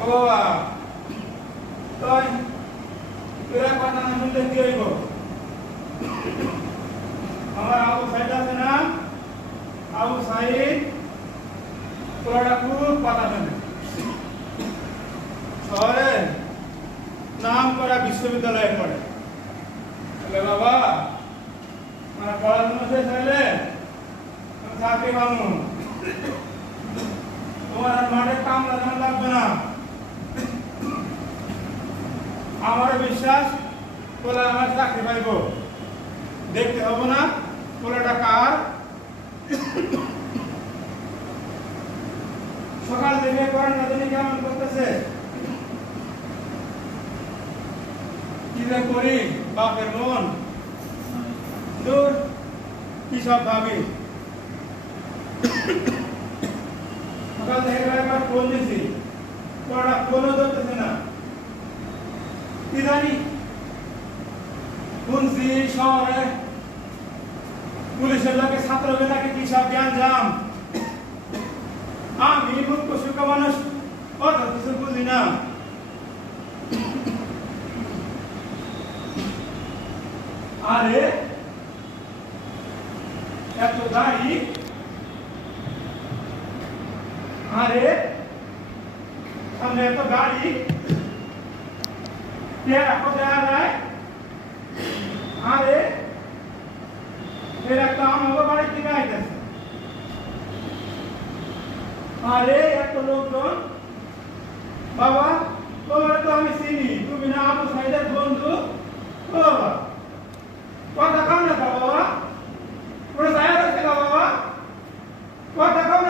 ও বাবা তুই তোরা কথা না শুনলে কি হইব আমার আবু সাইদ আছে না আবু সাইদ তোরা খুব কথা শুনে শহরে নাম করা বিশ্ববিদ্যালয়ে পড়ে বলে বাবা মানে পড়াশোনা শেষ হলে চাকরি পাবো তোমার আর মাঠে কাম লাগানো লাগবে না আমার বিশ্বাস বলে আমার চাকরি পাইব দেখতে হবো না পোলাটা কার সকাল থেকে করেন না জানি কেমন করতেছে কি যে করি বাপের মন দূর কি সব ভাবি সকাল থেকে একবার ফোন দিছি ওরা ফোনও ধরতেছে না কি জানি শুনছি শহরে পুলিশের লোকে ছাত্রকে তাকে কি সব জ্ঞান জাম আমি মূর্খ সুখ মানুষ অত কিছু বুঝি না আরে এত দাড়ি আরে সামনে এত গাড়ি তেরা কোথায় যায় আরে এরা তো আমার বাড়ি থেকে আইতেছে আরে এত লোকজন বাবা তোমার তো আমি চিনি তুমি না আবু সাইদের বন্ধু ও বাবা কথা কও না বাবা ওরা যায় আছে বাবা কথা কও না